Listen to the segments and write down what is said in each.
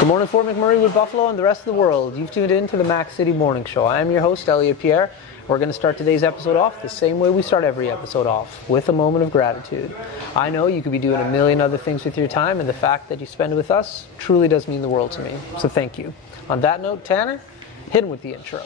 Good morning, Fort McMurray, Wood Buffalo, and the rest of the world. You've tuned in to the Mac City Morning Show. I am your host, Elliot Pierre. We're going to start today's episode off the same way we start every episode off, with a moment of gratitude. I know you could be doing a million other things with your time, and the fact that you spend it with us truly does mean the world to me. So thank you. On that note, Tanner, hit him with the intro.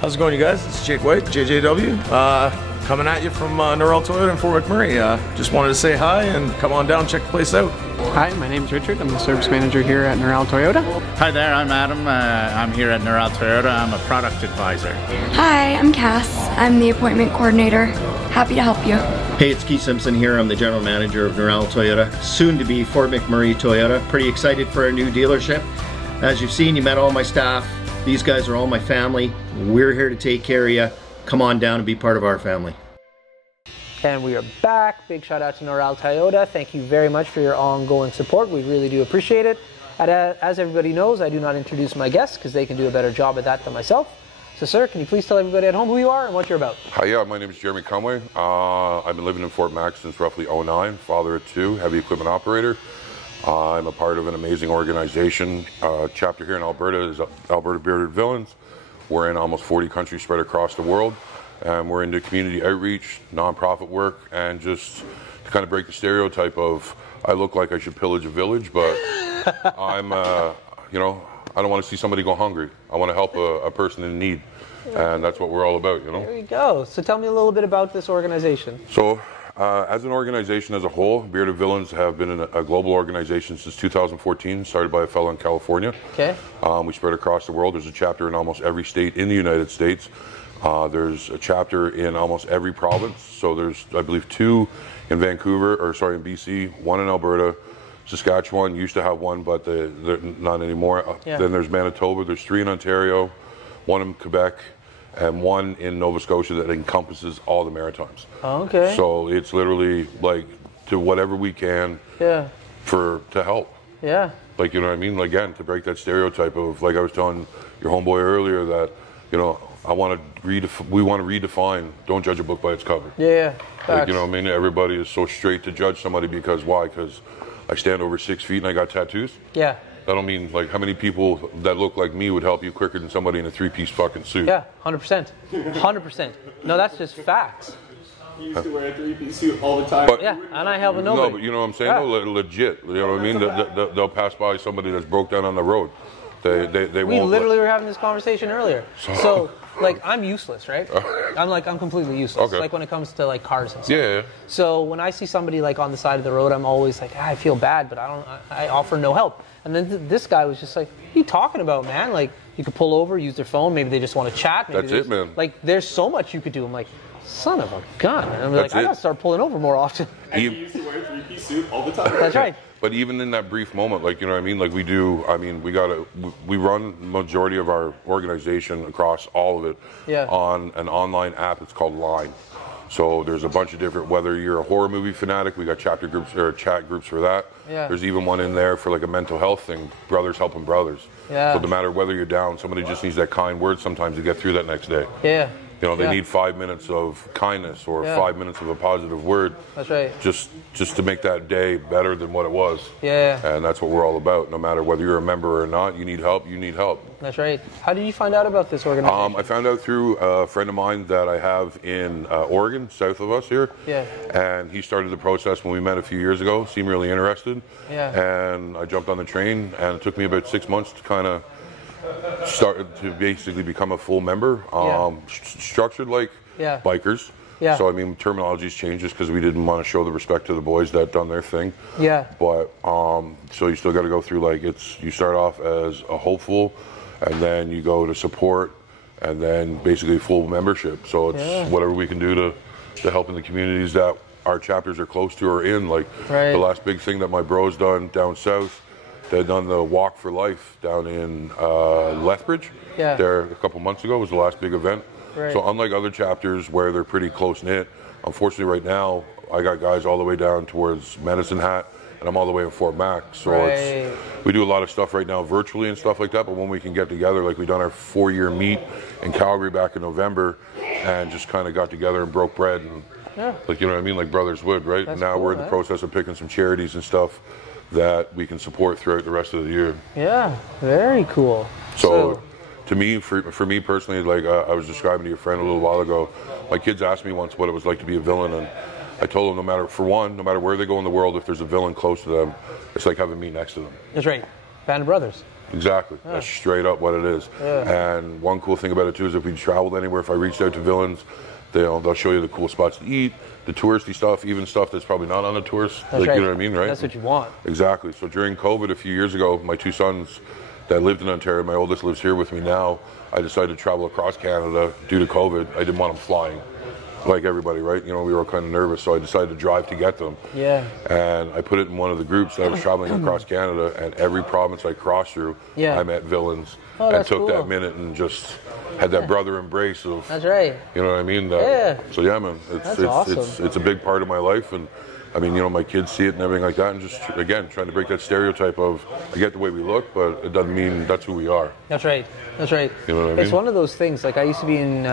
How's it going, you guys? It's Jake White, JJW, coming at you from Norrell Toyota in Fort McMurray. Just wanted to say hi and come on down, check the place out. Hi, my name's Richard. I'm the service manager here at Norrell Toyota. Hi there, I'm Adam. I'm here at Norrell Toyota. I'm a product advisor. Hi, I'm Cass. I'm the appointment coordinator. Happy to help you. Hey, it's Keith Simpson here. I'm the general manager of Norrell Toyota, soon to be Fort McMurray Toyota. Pretty excited for our new dealership. As you've seen, you met all my staff. These guys are all my family. We're here to take care of you. Come on down and be part of our family. And we are back. Big shout out to Norrell Toyota. Thank you very much for your ongoing support. We really do appreciate it. And as everybody knows, I do not introduce my guests because they can do a better job at that than myself. So sir, can you please tell everybody at home who you are and what you're about? Hi, yeah, my name is Jeremy Conway. I've been living in Fort Mac since roughly '09, father of two, heavy equipment operator. I'm a part of an amazing organization. Chapter here in Alberta is Alberta Bearded Villains. We're in almost 40 countries spread across the world. And we're into community outreach, nonprofit work, and just to kind of break the stereotype of I look like I should pillage a village, but I'm, you know, I don't want to see somebody go hungry. I want to help a person in need. And that's what we're all about, you know. There you go. So tell me a little bit about this organization. So, as an organization as a whole, Bearded Villains have been a global organization since 2014, started by a fellow in California. Okay. We spread across the world. There's a chapter in almost every state in the United States. There's a chapter in almost every province. So there's, I believe, 2 in Vancouver, or sorry, in BC, 1 in Alberta. Saskatchewan used to have 1, but they're not anymore. Yeah. Then there's Manitoba. There's 3 in Ontario, 1 in Quebec, and 1 in Nova Scotia that encompasses all the Maritimes. Okay. So it's literally like to whatever we can Yeah. to help. Yeah. Like, you know what I mean? Like, again, to break that stereotype of, like I was telling your homeboy earlier, that, you know, we want to redefine, don't judge a book by its cover. Yeah. Like, you know what I mean? Everybody is so straight to judge somebody because why? Because I stand over 6 feet and I got tattoos? Yeah. That don't mean, like, how many people that look like me would help you quicker than somebody in a 3-piece fucking suit? Yeah, 100%. 100%. No, that's just facts. You used to wear a 3-piece suit all the time. But, Yeah, and I help nobody. No, but you know what I'm saying? Yeah. No, legit. You know what I mean? They'll pass by somebody that's broke down on the road. They We won't. literally were having this conversation earlier. So, like, I'm useless, right? I'm completely useless. Okay. Like, when it comes to, like, cars and stuff. Yeah. So when I see somebody, like, on the side of the road, I'm always like, I feel bad, but I offer no help. And then this guy was just like, what are you talking about, man? Like, you could pull over, use their phone. Maybe they just want to chat. Maybe That's it, man. Like, there's so much you could do. I'm like, son of a gun. And I'm like, I got to start pulling over more often. And you used to wear a 3-piece suit all the time. That's right. But even in that brief moment, like, you know what I mean? Like, we run majority of our organization across all of it on an online app. It's called Line. So there's a bunch of different, whether you're a horror movie fanatic, we got chapter groups or chat groups for that. Yeah. There's even one in there for like a mental health thing, brothers helping brothers. Yeah. So no matter whether you're down, somebody just needs that kind word sometimes to get through that next day. Yeah. You know, they need 5 minutes of kindness or 5 minutes of a positive word. That's right. Just to make that day better than what it was. Yeah. And that's what we're all about. No matter whether you're a member or not, you need help. That's right. How did you find out about this organization? I found out through a friend of mine that I have in Oregon, south of us here. Yeah. And he started the process when we met a few years ago. Seemed really interested. Yeah. And I jumped on the train, and it took me about 6 months to kind of started to basically become a full member. Structured like bikers. Yeah. So I mean, terminology's changed just because we didn't want to show the respect to the boys that done their thing. Yeah. But so you still got to go through, like, you start off as a hopeful, and then you go to support, and then basically full membership. So it's whatever we can do to help in the communities that our chapters are close to or in. Like the last big thing that my bro's done down south. They done the Walk for Life down in Lethbridge. Yeah. There a couple months ago was the last big event. Right. So unlike other chapters where they're pretty close knit, unfortunately right now I got guys all the way down towards Medicine Hat and I'm all the way in Fort Mac. So we do a lot of stuff right now virtually and stuff like that, but when we can get together, like we done our 4-year meet in Calgary back in November, and just kind of got together and broke bread, and like, you know what I mean, like brothers would, right? That's now cool, we're in the process of picking some charities and stuff that we can support throughout the rest of the year. Yeah, very cool. So to me, for me personally, like I was describing to your friend a little while ago, my kids asked me once what it was like to be a villain, and I told them no matter where they go in the world, if there's a villain close to them, it's like having me next to them. That's right. Band of Brothers. Exactly. That's straight up what it is. And one cool thing about it too is if we traveled anywhere, if I reached out to villains, they'll show you the cool spots to eat, the touristy stuff, even stuff that's probably not on the tourist. That's like, you know what I mean, right? That's what you want. Exactly. So during COVID a few years ago, my 2 sons that lived in Ontario, my oldest lives here with me now, I decided to travel across Canada due to COVID. I didn't want them flying like everybody, right? You know, we were all kind of nervous, so I decided to drive to get them. Yeah. And I put it in one of the groups that I was traveling across Canada, and every province I crossed through, I met villains and took that minute and just had that brother embrace of. That's right. You know what I mean? So yeah, man, That's awesome. it's a big part of my life, and I mean, you know, my kids see it and everything like that, and just again trying to break that stereotype of I get the way we look, but it doesn't mean that's who we are. That's right. That's right. You know what I mean? It's one of those things. Like I used to be in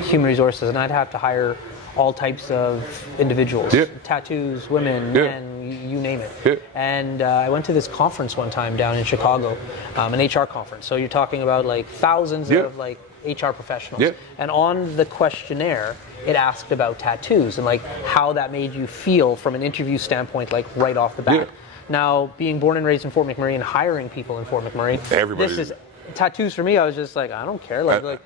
human resources, and I'd have to hire all types of individuals, tattoos, women, men, you name it. And I went to this conference one time down in Chicago, an HR conference. So you're talking about like thousands of like HR professionals. And on the questionnaire, it asked about tattoos and like how that made you feel from an interview standpoint, like right off the bat. Now, being born and raised in Fort McMurray and hiring people in Fort McMurray, this is tattoos for me. I was just like, I don't care. Like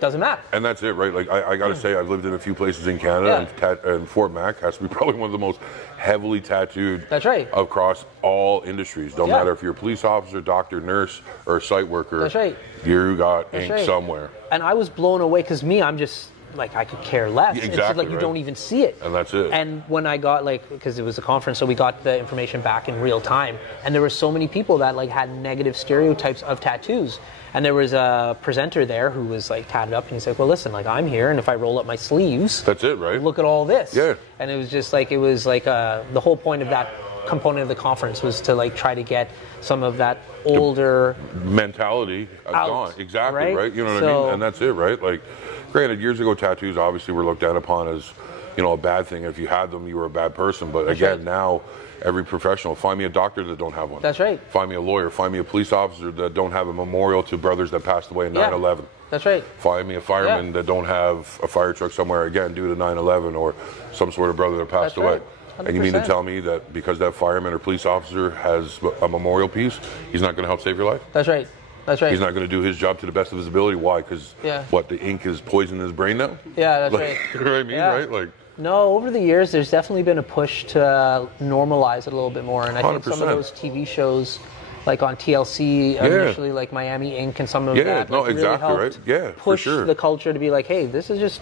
doesn't matter. And that's it, right? Like I got to say, I've lived in a few places in Canada, and Fort Mac has to be probably one of the most heavily tattooed. That's right. Across all industries. Don't matter if you're a police officer, doctor, nurse, or a site worker. That's right. You got ink somewhere. And I was blown away because I'm just like I could care less. Exactly. It's just like you don't even see it. And that's it. And when I got because it was a conference, so we got the information back in real time, and there were so many people that like had negative stereotypes of tattoos. And there was a presenter there who was like tatted up, and he's like, well, listen, like I'm here, and if I roll up my sleeves, that's it, right? Look at all this. Yeah. And it was just like, the whole point of that component of the conference was to like try to get some of that older mentality gone. Exactly, right? You know what I mean? And that's it, right? Like, granted, years ago, tattoos obviously were looked down upon as, you know, a bad thing. If you had them, you were a bad person. But again, now every professional, find me a doctor that don't have one. That's right. Find me a lawyer. Find me a police officer that don't have a memorial to brothers that passed away in 9/11. That's right. Find me a fireman that don't have a fire truck somewhere, again, due to 9/11 or some sort of brother that passed away. 100%. And you mean to tell me that because that fireman or police officer has a memorial piece, he's not going to help save your life? That's right. That's right. He's not going to do his job to the best of his ability. Why? Because what, the ink is poisoning his brain now? Yeah, that's like, right. You know what I mean, right? Like. No, over the years, there's definitely been a push to normalize it a little bit more, and I think 100%. some of those TV shows, like on TLC, initially, like Miami Ink, and some of that, like, really helped push the culture to be like, hey, this is just,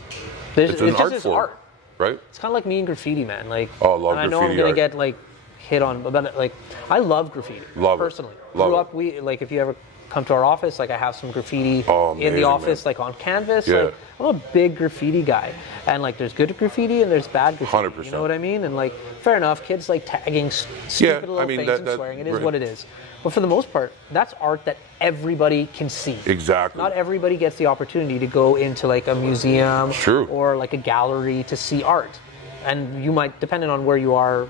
it's an art form, right? It's kind of like me and graffiti, man. Like, I love and I know I'm gonna get like hit on, but like, I love graffiti. Personally. Grew up, if you ever come to our office, like I have some graffiti in the office, like on canvas. Like, I'm a big graffiti guy, and like there's good graffiti and there's bad graffiti. 100%. You know what I mean? And like, fair enough, kids like tagging stupid little things and swearing. It is what it is. But for the most part, that's art that everybody can see. Exactly. Not everybody gets the opportunity to go into like a museum or like a gallery to see art, and you might, depending on where you are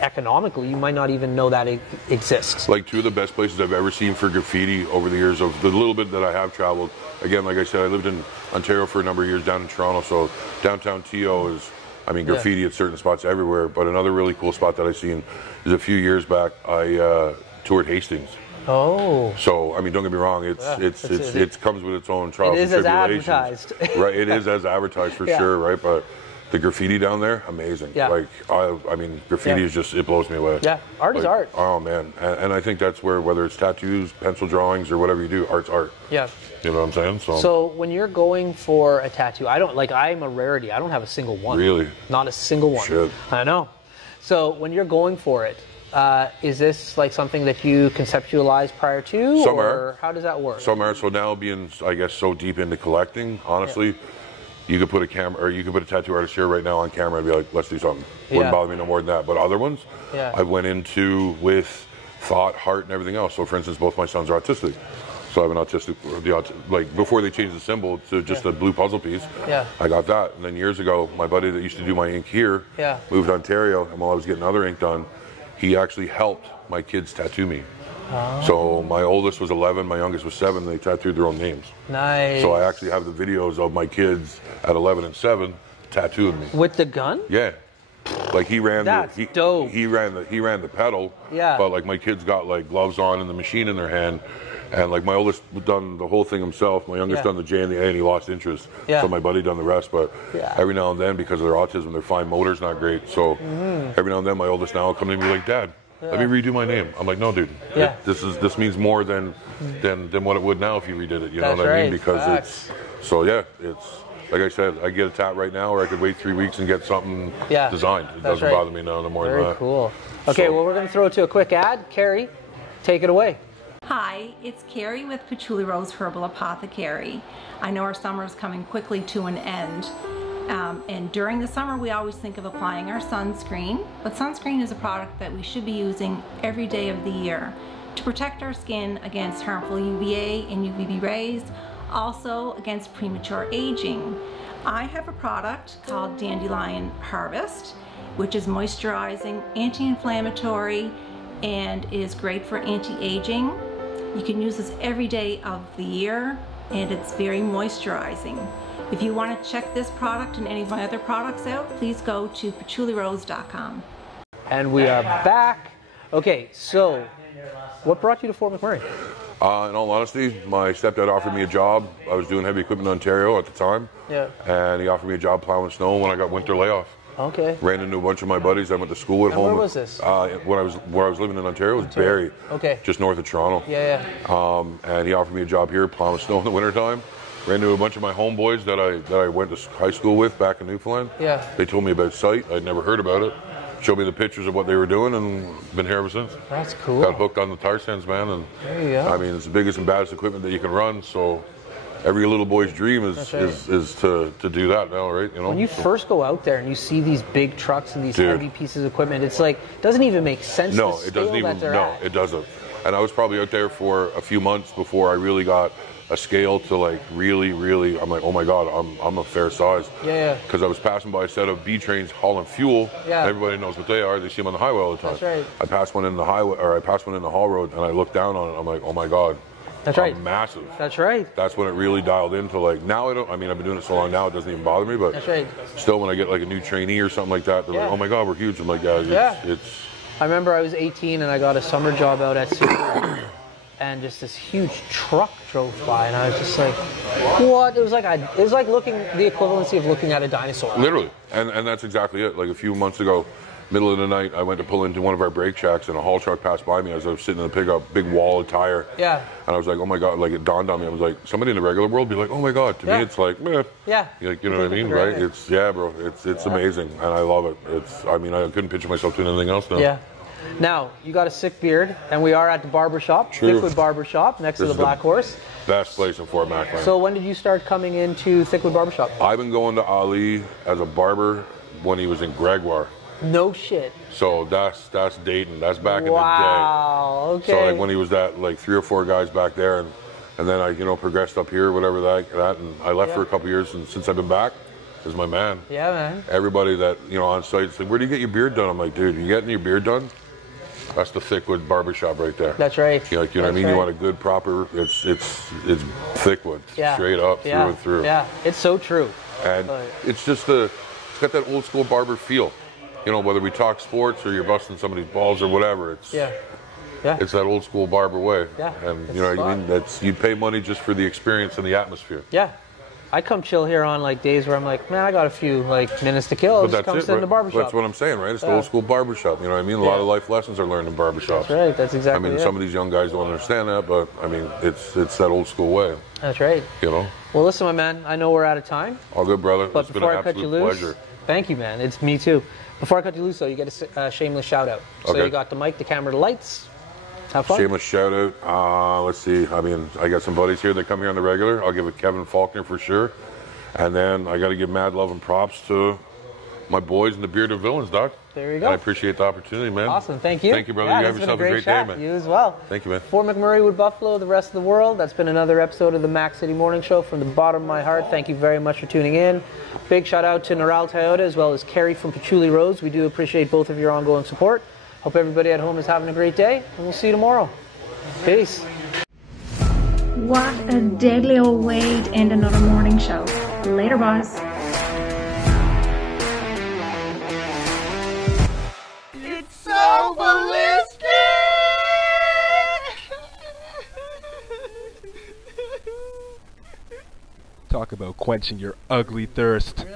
economically, you might not even know that it exists. Like, two of the best places I've ever seen for graffiti over the years of the little bit that I have traveled. Again, like I said, I lived in Ontario for a number of years, down in Toronto, so downtown TO is, I mean, graffiti at certain spots everywhere. But another really cool spot that I seen is a few years back, I toured Hastings. Oh. So, I mean, don't get me wrong, it comes with its own trials and tribulations. It is as advertised. Right, it is as advertised for sure, right? But the graffiti down there, amazing. Yeah. Like, I mean, graffiti is just, it blows me away. Yeah, art is art. Oh, man. And I think that's where, whether it's tattoos, pencil drawings, or whatever you do, art's art. Yeah. You know what I'm saying? So when you're going for a tattoo, I'm a rarity. I don't have a single one. Really? Not a single one. Shit. I know. So when you're going for it, is this like something that you conceptualized prior to? Or how does that work? Some are. So now being, I guess, so deep into collecting, honestly, you could put a camera, or you could put a tattoo artist here right now on camera and be like, let's do something. Wouldn't bother me no more than that. But other ones, I went into with thought, heart, and everything else. So for instance, both my sons are autistic. So I have an autistic, like before they changed the symbol to just a blue puzzle piece, I got that. And then years ago, my buddy that used to do my ink here moved to Ontario, and while I was getting other ink done, he actually helped my kids tattoo me. So my oldest was 11, my youngest was 7, they tattooed their own names. Nice. So I actually have the videos of my kids at 11 and 7 tattooing me. With the gun? Yeah. Like he ran dope. He ran the pedal. Yeah. But like my kids got like gloves on and the machine in their hand. And like my oldest done the whole thing himself. My youngest done the J and the A, and he lost interest. So my buddy done the rest. But every now and then, because of their autism, their fine motor's not great. So every now and then, my oldest now will come to me like, Dad, let me redo my name. I'm like, no, dude. This means more than what it would now if you redid it. You know what I mean? Because it's like I said, I get a tat right now, or I could wait 3 weeks and get something designed. It doesn't bother me no more than that. Very cool. Okay, well, we're going to throw it to a quick ad. Carrie, take it away. Hi, it's Carrie with Patchouli Rose Herbal Apothecary. I know our summer is coming quickly to an end. And during the summer, we always think of applying our sunscreen, but sunscreen is a product that we should be using every day of the year to protect our skin against harmful UVA and UVB rays, also against premature aging. I have a product called Dandelion Harvest, which is moisturizing, anti-inflammatory, and is great for anti-aging. You can use this every day of the year, and it's very moisturizing. If you want to check this product and any of my other products out, please go to patchoulirose.com. And we are back. Okay, so what brought you to Fort McMurray? In all honesty, my stepdad offered me a job. I was doing heavy equipment in Ontario at the time. And he offered me a job plowing snow when I got winter layoff. Okay. Ran into a bunch of my buddies. I went to school at home. Where was this? Where I was living in Ontario was Barrie. Okay. Just north of Toronto. And he offered me a job here plowing snow in the wintertime. Ran into a bunch of my homeboys that I went to high school with back in Newfoundland. They told me about site. I'd never heard about it. Showed me the pictures of what they were doing, and been here ever since. That's cool. Got hooked on the tar sands, man. And there you go. I mean, it's the biggest and baddest equipment that you can run. So every little boy's dream is to do that now, right? You know. When you first go out there and you see these big trucks and these heavy pieces of equipment, it's like doesn't even make sense. No, it doesn't even. No, it doesn't. And I was probably out there for a few months before I really got a scale to like really. I'm like, oh my God, I'm a fair size. Because I was passing by a set of B trains hauling fuel. Everybody knows what they are. They see them on the highway all the time. That's right. I passed one in the highway, or I passed one in the haul road, and I looked down on it. I'm like, oh my God. That's right. Massive. That's right. That's when it really dialed into like, now I don't, I mean, I've been doing it so long now, it doesn't even bother me, but that's right. Still when I get like a new trainee or something like that, they're like, oh my God, we're huge. I'm like, it's. I remember I was 18 and I got a summer job out at Thickwood, and just this huge truck drove by, and I was just like, what? It was like looking, the equivalency of looking at a dinosaur. Literally. And that's exactly it. Like a few months ago, middle of the night, I went to pull into one of our brake shacks, and a haul truck passed by me as I was sitting in the pickup, big wall of tire. And I was like, oh my God, like it dawned on me. I was like, somebody in the regular world would be like, oh my God. To me, it's like, meh. Like, you know what I mean, right? It's, bro, it's amazing, and I love it. It's, I mean, I couldn't picture myself doing anything else now. Now, you got a sick beard, and we are at the barbershop, Thickwood Barbershop, next to the Black Horse. Best place in Fort Mac, man. So when did you start coming into Thickwood Barbershop? I've been going to Ali as a barber when he was in Gregoire. No shit. So that's Dayton. That's back in the day. Wow, okay. So like when he was that, like 3 or 4 guys back there, and then I, progressed up here, whatever that, and I left for a couple years, and since I've been back, is my man. Yeah, man. Everybody that, on site is like, where do you get your beard done? I'm like, dude, you getting your beard done? That's the Thickwood Barbershop right there. That's right. You know what I mean? You want a good, proper, it's Thickwood. Straight up, through and through. Yeah, it's so true. And it's just it's got that old school barber feel. Whether we talk sports or you're busting somebody's balls or whatever, it's it's that old school barber way. And you know what I mean? You pay money just for the experience and the atmosphere. I come chill here on like days where I'm like, man, I got a few like minutes to kill. Just come sit in the barbershop. That's what I'm saying, right? It's the old school barbershop. You know what I mean? A lot of life lessons are learned in barbershops. That's right. That's exactly. I mean, some of these young guys don't understand that, but I mean, it's that old school way. That's right. Well, listen, my man. I know we're out of time. All good, brother. But it's been an absolute pleasure. Thank you, man. It's me too. Before I cut you loose, though, you get a shameless shout out. So you got the mic, the camera, the lights. Have fun. Shameless shout out. Let's see. I mean, I got some buddies here that come here on the regular. I'll give it Kevin Faulkner for sure. And then I got to give mad love and props to my boys in the Bearded Villains, Doc. There you go. And I appreciate the opportunity, man. Awesome. Thank you. Thank you, brother. Yeah, You have that's been yourself a great chat. day, man. You as well. Thank you, man. Fort McMurray with Buffalo, the rest of the world. That's been another episode of the Mac City Morning Show. From the bottom of my heart, thank you very much for tuning in. Big shout out to Neural Toyota as well as Kerry from Patchouli Roads. We do appreciate both of your ongoing support. Hope everybody at home is having a great day, and we'll see you tomorrow. Peace. What a deadly old way to end another morning show. Later, boys. It's so ballistic! Talk about quenching your ugly thirst.